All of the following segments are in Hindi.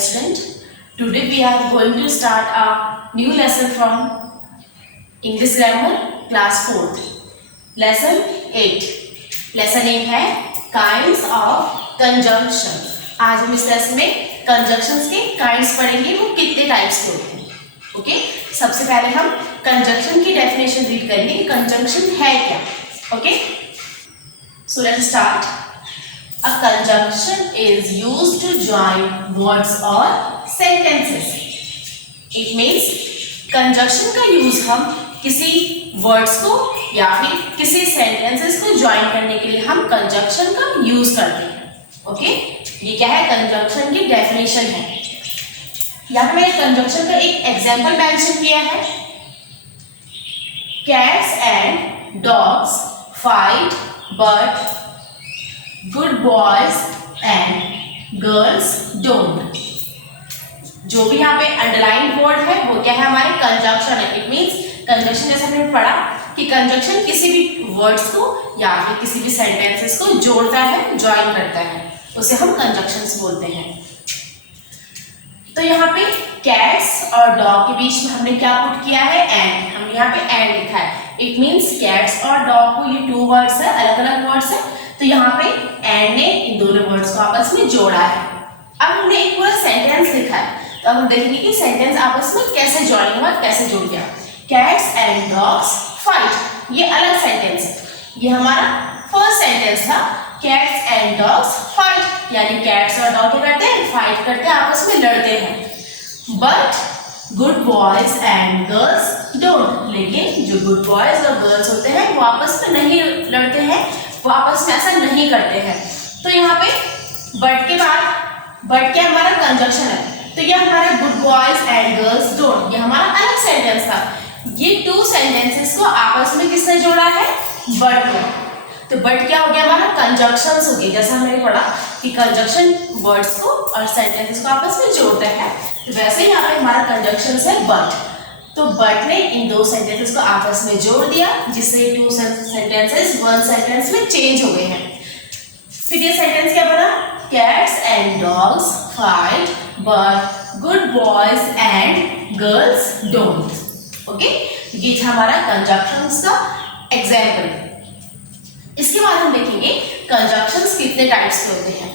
student. Today we are going to start a new lesson from English Grammar class 4th. Lesson 8. Lesson 8 है kinds of conjunction. आज हम इस लेसन में conjunctions के kinds पढ़ेंगे, वो कितने टाइप्स के होते हैं. ओके, सबसे पहले हम conjunction की definition रीड करेंगे कि conjunction है क्या. Okay, so let's start. A conjunction is used to join words or sentences. It means conjunction का use हम किसी words को या फिर किसी sentences को join करने के लिए हम conjunction का use करते हैं. ओके, ये क्या है? conjunction की definition है. यहाँ पे मैंने conjunction का एक example mention किया है. Cats and dogs fight, but good boys and girls don't. जो भी यहाँ पे अंडरलाइन वर्ड है वो क्या है? हमारे कंजंक्शन है. इट मींस कंजंक्शन जैसे हमने पढ़ा कि कंजंक्शन किसी भी वर्ड्स को या फिर किसी भी सेंटेंसेस को जोड़ता है, ज्वाइन करता है, उसे हम कंजंक्शंस बोलते हैं. तो यहाँ पे कैट्स और डॉग के बीच में हमने क्या पुट किया है? एंड. हमने यहाँ पे एंड लिखा है. इट मींस कैट्स और डॉग को ये टू वर्ड्स है, अलग अलग वर्ड्स है, तो यहाँ पे एंड ने इन दोनों वर्ड्स को आपस में जोड़ा है. अब हमने एक पूरा सेंटेंस लिखा है, तो अब हम देखेंगे कि सेंटेंस आपस में कैसे ज्वाइन हुआ, कैसे जुड़ गया. कैट्स एंड डॉग्स फाइट, ये अलग सेंटेंस है. ये हमारा फर्स्ट सेंटेंस था. कैट्स एंड डॉग्स फाइट, यानी कैट्स और डॉग क्या करते हैं? फाइट करते हैं, आपस में लड़ते हैं. But good boys and girls don't, लेकिन जो गुड बॉयज और गर्ल्स होते हैं वो आपस में नहीं लड़ते हैं, वो आपस में ऐसा नहीं करते हैं. तो यहाँ पे बट के बाद बट क्या हमारा कंजंक्शन है, तो ये हमारा good boys and girls don't, ये हमारा अलग सेंटेंस था. ये टू सेंटेंसेस को आपस में किसने जोड़ा है? बट को. तो बट क्या हो गया? हमारा कंजंक्शंस हो गए. जैसा हमने पढ़ा कि कंजंक्शन वर्ड्स को और सेंटेंसेस को आपस में जोड़ते हैं, तो वैसे ही यहाँ पे हमारा कंजंक्शंस है बट. तो बट ने इन दो सेंटेंसेस को आपस में जोड़ दिया, जिससे टू सेंटेंसेस वन सेंटेंस में चेंज हो गए हैं. फिर ये सेंटेंस क्या बना? Cats and dogs fight but good boys and girls don't. Okay, ये था हमारा कंजंक्शंस का एग्जाम्पल. इसके बाद हम देखेंगे कंजंक्शंस कितने टाइप्स के होते हैं.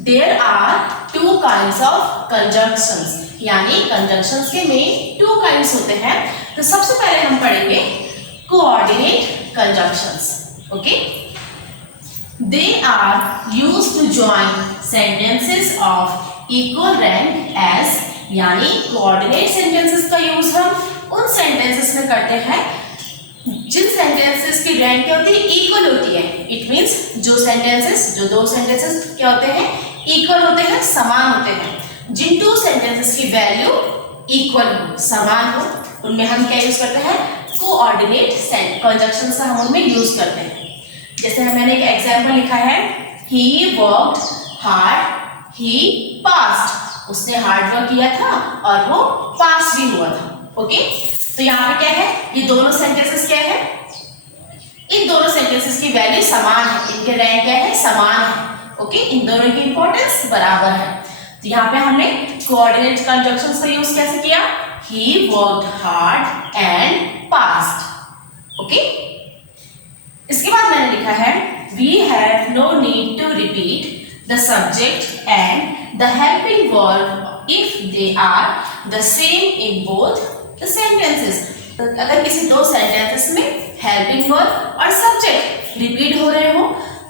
There are two kinds of conjunctions, यानी कंजंक्शंस के में टू काइंड्स होते हैं. तो सबसे पहले हम पढ़ेंगे coordinate conjunctions. Okay, they are used to join sentences of equal rank as, यानी कोऑर्डिनेट सेंटेंसेस का यूज हम उन सेंटेंसेस में करते हैं जिन सेंटेंसेस की रैंक क्या होती है? इक्वल होती है. इट मींस जो दो सेंटेंसेस क्या होते हैं? इक्वल होते हैं, समान होते हैं. जिन टू सेंटेंसेस की वैल्यू इक्वल हो, समान हो, उनमें हम क्या यूज करते हैं? कोऑर्डिनेट कंजंक्शंस हम उनमें यूज करते हैं. जैसे मैंने एक एग्जांपल लिखा है, ही वर्कड हार्ड ही पास्ड, उसने हार्ड वर्क किया था और वो पास भी हुआ था. ओके, तो यहाँ पे क्या है? ये दोनों सेंटेंसेस क्या है? इन दोनों सेंटेंसेस की वैल्यू समान है, इनके रैंक क्या है? समान है. ओके, इन दोनों की इंपॉर्टेंस बराबर है. तो यहाँ पे हमने कोऑर्डिनेट कंजंक्शंस का यूज कैसे किया? He worked hard and passed. Okay, इसके बाद मैंने लिखा है, we have no need to repeat the subject and the helping verb if they are the same in both the sentences. अगर किसी दो सेंटेंसेस में हेल्पिंग वर्ब और सब्जेक्ट रिपीट हो रहे हो,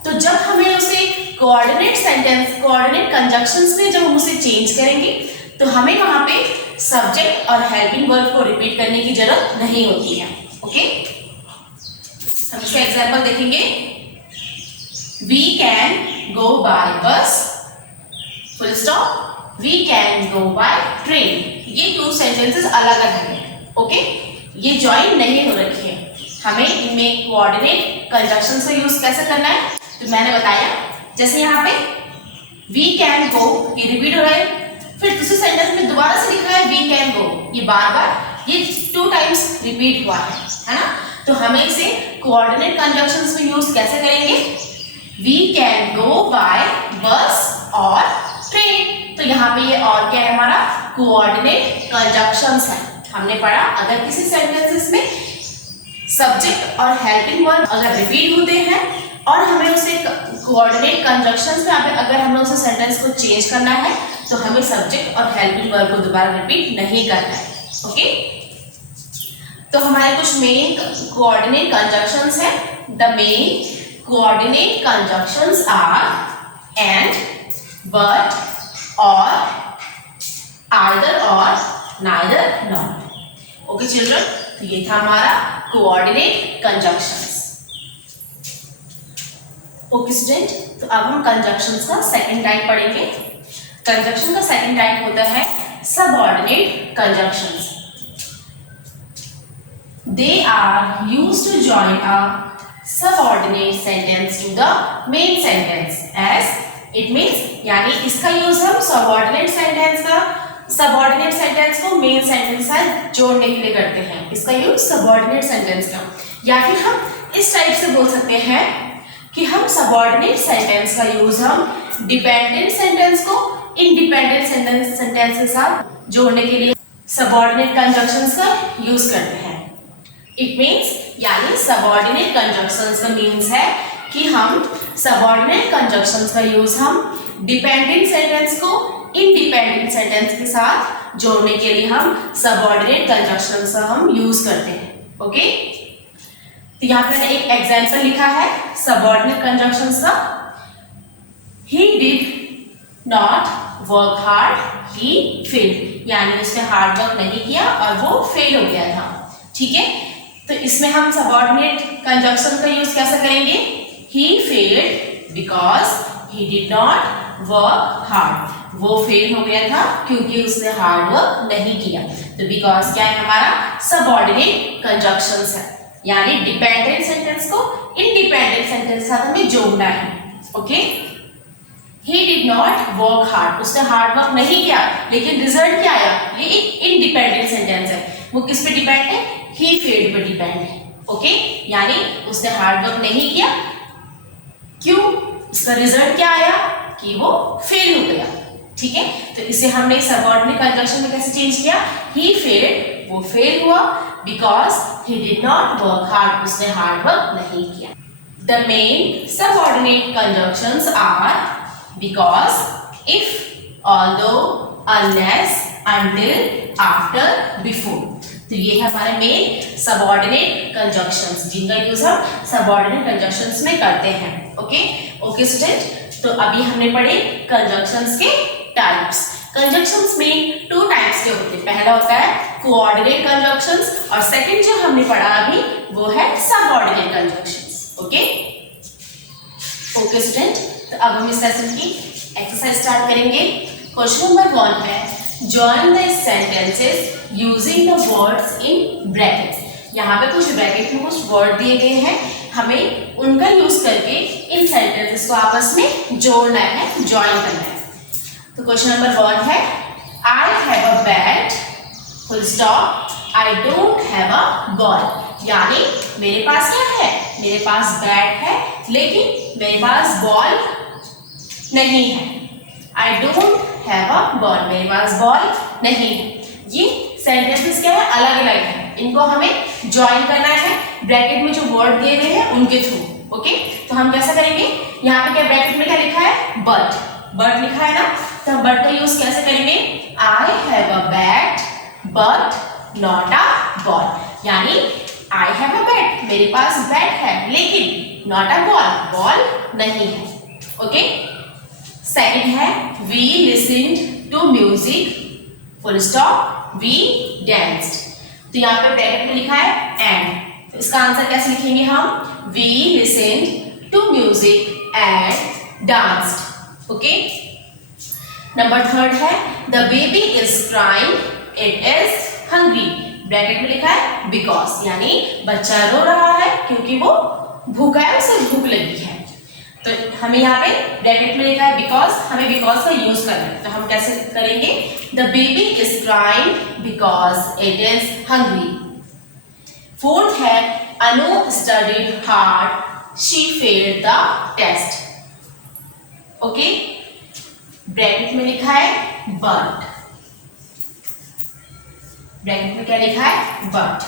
तो जब हमें उसे कोऑर्डिनेट कंजंक्शंस में जब हम उसे चेंज करेंगे, तो हमें वहां पे सब्जेक्ट और हेल्पिंग वर्ब को रिपीट करने की जरूरत नहीं होती है. ओके, हम इसका एग्जांपल देखेंगे. We can go by bus full stop, we can go by train. ये टू सेंटेंसेस अलग अलग हैं. ओके, ये ज्वाइन नहीं हो रखी है. हमें इनमें कोऑर्डिनेट कंजंक्शंस का यूज कैसे करना है, तो मैंने बताया. जैसे यहाँ पे वी कैन गो, ये रिपीट हो रहा है. फिर दूसरे सेंटेंस में दोबारा से लिखा है वी कैन गो, ये बार बार ये टू टाइम्स रिपीट हुआ है ना. तो हमें इसे कोऑर्डिनेट कंजंक्शंस में यूज कैसे करेंगे? वी कैन गो बाय बस और ट्रेन. तो यहाँ पे ये और क्या है हमारा कोऑर्डिनेट कंजंक्शंस है। हमने पढ़ा अगर किसी सेंटेंसेस में सब्जेक्ट और हेल्पिंग वर्ब अगर रिपीट होते हैं और हमें उसे कोऑर्डिनेट कंजंक्शंस में अगर हमें उसे सेंटेंस को चेंज करना है तो हमें सब्जेक्ट और हेल्पिंग वर्ब को दोबारा रिपीट नहीं करना है। ओके, तो हमारे कुछ मेन कोऑर्डिनेट कंजंक्शंस हैं। The main coordinate conjunctions are and, but, or, either or, neither nor. Okay children, तो ये था हमारा कोऑर्डिनेट कंजंक्शंस। ओके स्टूडेंट, तो अब हम कंजंक्शंस का सेकंड टाइप पढ़ेंगे। कंजंक्शन का सेकंड टाइप होता है subordinate conjunctions. They are used to join a subordinate sentence to the main sentence as it means, यानी इसका यूज हम सबऑर्डिनेट सेंटेंस को मेन सेंटेंस से जोड़ने के लिए करते हैं। इसका यूज सबऑर्डिनेट सेंटेंस का, या फिर हम इस टाइप से बोल सकते हैं कि हम सबऑर्डिनेट सेंटेंस का यूज हम डिपेंडेंट सेंटेंस को इंडिपेंडेंट सेंटेंस के साथ जोड़ने के लिए सबऑर्डिनेट कंजंक्शंस का यूज करते हैं। इट मीन्स, यानी सबऑर्डिनेट कंजंक्शंस का मीन्स है कि हम सबऑर्डिनेट कंजंक्शंस का यूज हम डिपेंडेंट सेंटेंस को इंडिपेंडेंट सेंटेंस के साथ जोड़ने के लिए हम सबऑर्डिनेट कंजंक्शंस का हम यूज करते हैं। ओके, तो यहाँ पे मैंने एक एग्जांपल लिखा है सबऑर्डिनेट कंजंक्शंस का। ही did not work hard, he failed, यानी उसने हार्ड वर्क नहीं किया और वो फेल हो गया था। ठीक है, तो इसमें हम सबऑर्डिनेट कंजंक्शन का यूज कैसे करेंगे? He failed because he did not work hard, वो फेल हो गया था क्योंकि उसने हार्ड वर्क नहीं किया। तो बिकॉज क्या है हमारा सबऑर्डिनेट कंजंक्शंस है, यानी डिपेंडेंट सेंटेंस को इंडिपेंडेंट सेंटेंस के साथ हमें जोड़ना है। Okay, he did not work hard, उसने हार्ड वर्क नहीं किया, लेकिन रिजल्ट क्या आया? ये एक इंडिपेंडेंट सेंटेंस है, वो किस पे डिपेंड है? he failed पे डिपेंड है। ओके, यानी उसने हार्ड वर्क नहीं किया, क्यों? इसका रिजल्ट क्या आया? कि वो फेल हो गया। ठीक है, तो इसे हमने सबऑर्डिनेट कंजंक्शन में कैसे चेंज किया? he failed, वो फेल हुआ, because he did not work hard, उसने हार्ड वर्क नहीं किया। The main subordinate conjunctions are because, if, although, unless, until, after, before। तो ये है हमारे मेन सबऑर्डिनेट कंजंक्शंस जिनका यूज हम सबऑर्डिनेट कंजंक्शंस में करते हैं। ओके ओके स्टूडेंट, तो अभी हमने पढ़े कंजंक्शंस के टाइप्स। कंजंक्शंस में टू टाइप्स के होते हैं, पहला होता है कोऑर्डिनेट कंजंक्शंस और सेकंड जो हमने पढ़ा अभी वो है subordinate conjunctions. Okay okay student, तो अब हम इस सेशन की एक्सरसाइज स्टार्ट करेंगे। क्वेश्चन नंबर 1 है join the sentences using the words in brackets। यहाँ पे कुछ ब्रैकेट में कुछ वर्ड दिए गए हैं, हमें उनका यूज करके इन सेंटेंसेस को आपस में जोड़ना है, ज्वाइन करना है। तो क्वेश्चन नंबर 1 है I have a bat, full stop, I don't have a ball। यानी मेरे पास क्या है? मेरे पास बैट है लेकिन मेरे पास बॉल नहीं है। I don't have a ball, मेरे पास बॉल नहीं है। ये सेंटेंसेस क्या है? अलग अलग है, इनको हमें ज्वाइन करना है ब्रैकेट में जो वर्ड दिए गए हैं उनके थ्रू। ओके, तो हम कैसा करेंगे? यहाँ पे क्या ब्रैकेट में क्या लिखा है? बट, बट लिखा है ना, तो हम बट का यूज कैसे करेंगे? I have a bat but not a ball। यानी I have a bat, मेरे पास बैट है लेकिन not a ball, बॉल नहीं है। ओके, सेकंड है we listened to music, full stop, we danced। तो यहाँ पे ब्रैकेट में लिखा है and, तो इसका आंसर कैसे लिखेंगे हम? we listened to music and danced। Okay, number 3 है the baby is crying, it is hungry। Bracket में लिखा है because, यानी बच्चा रो रहा है क्योंकि वो भूखा है, उसे भूख लगी है। तो हमें यहाँ पे ब्रैकेट में लिखा है बिकॉज, हमें बिकॉज का यूज करना है, तो हम कैसे करेंगे? The baby is crying because it is hungry. 4th है Anu studied hard, she failed the test. Okay, bracket में लिखा है बट, ब्रैकेट में क्या लिखा है बट।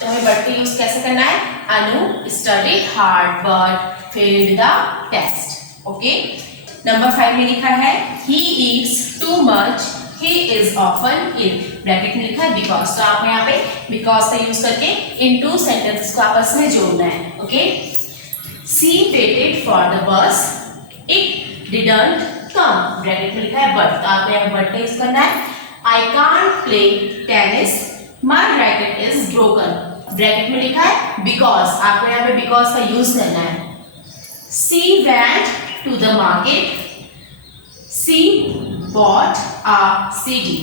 तो हमें बट का यूज कैसे करना है, Anu studied hard but failed the test. Okay, number 5 में लिखा है he eats too much he is often ill, bracket में लिखा है बिकॉज। तो आपको यहाँ पे बिकॉज का यूज करके इन टू सेंटेंसेस को आपस में जोड़ना है। Okay, she waited for the bus it didn't come, bracket में लिखा है बट। तो आपको यहाँ बट का यूज करना है। I can't play tennis my racket is broken, bracket में लिखा है बिकॉज। आपको यहाँ पे बिकॉज का यूज करना है। She went to the market she bought a CD,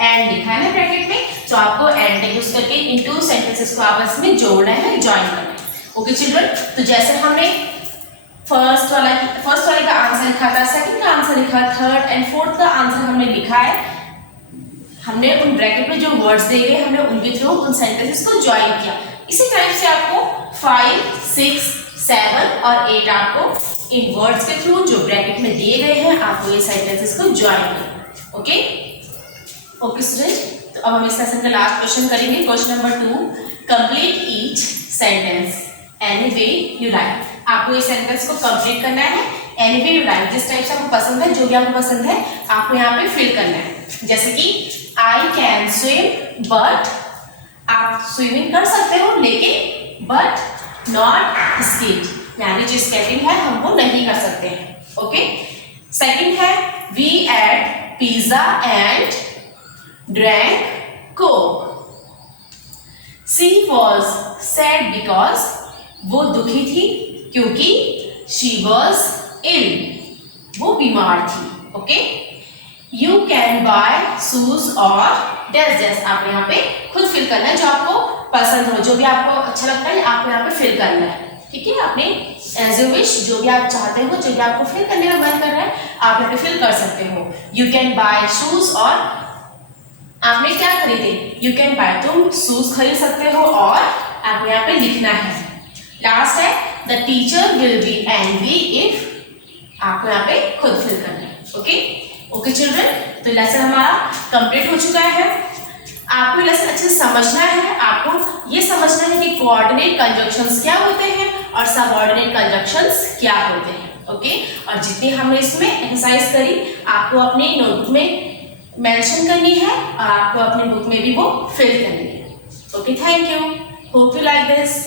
and लिखा है ना ब्रैकेट में, तो आपको एंड यूज करके इन टू सेंटेंसेस को आपस में जोड़ना है, ज्वाइन करना है। ओके चिल्ड्रन, तो जैसे हमने फर्स्ट वाले का आंसर लिखा था, सेकंड का आंसर लिखा, थर्ड एंड फोर्थ का आंसर हमने लिखा है। हमने उन ब्रैकेट में जो वर्ड्स दे गए हमने उनके थ्रू उन सेंटेंसेस को ज्वाइन किया। इसी टाइप से आपको 5, 6, 7 और 8 आपको इन वर्ड्स के थ्रू जो ब्रैकेट में दिए गए हैं आपको ये सेंटेंसेस को ज्वाइन करना। ओके ओके स्टूडेंट, तो अब हम इस सेशन का लास्ट क्वेश्चन करेंगे। Question number 2, complete each sentence any way you like. आपको ये सेंटेंस को कंप्लीट करना है एनी वे यू लाइक, जिस टाइप से आपको पसंद है, जो भी आपको पसंद है आपको यहाँ पे फिल करना है। जैसे कि आई कैन स्विम बट, आप स्विमिंग कर सकते हो लेकिन बट नॉट स्केट, यानी जो स्केटिंग है हम वो नहीं कर सकते हैं। ओके, सेकंड है we ate pizza and drank coke. She was sad because, वो दुखी थी क्योंकि शी वॉज इल, वो बीमार थी। Okay, you can buy shoes और डैश डैश, आप यहाँ पे खुद फिल करना है जो आपको पसंद हो, जो भी आपको अच्छा लगता है आपको यहाँ पे फिल करना है। ठीक है, आपने एज यू विश, जो भी आप चाहते हो, जो भी आपको फिल करने का मन कर रहा है आप यहाँ पे फिल कर सकते हो। यू कैन बाय शूज, और आपने क्या खरीदे, यू कैन बाय, तुम शूज खरीद सकते हो और आपको यहाँ पे लिखना है। लास्ट है the teacher will be angry if, आपको यहाँ पे खुद फिल करना है। ओके ओके चिल्ड्रन, तो लेसन हमारा कंप्लीट हो चुका है। आपको लेसन अच्छे से समझना है, आपको ये समझना है कि कोऑर्डिनेट कंजंक्शंस क्या होते हैं और सबऑर्डिनेट कंजंक्शंस क्या होते हैं। ओके, और जितनी हमने इसमें एक्सरसाइज करी आपको अपनी नोटबुक में मेंशन करनी है और आपको अपनी बुक में भी वो फिल करनी है। Okay, thank you, hope you like this.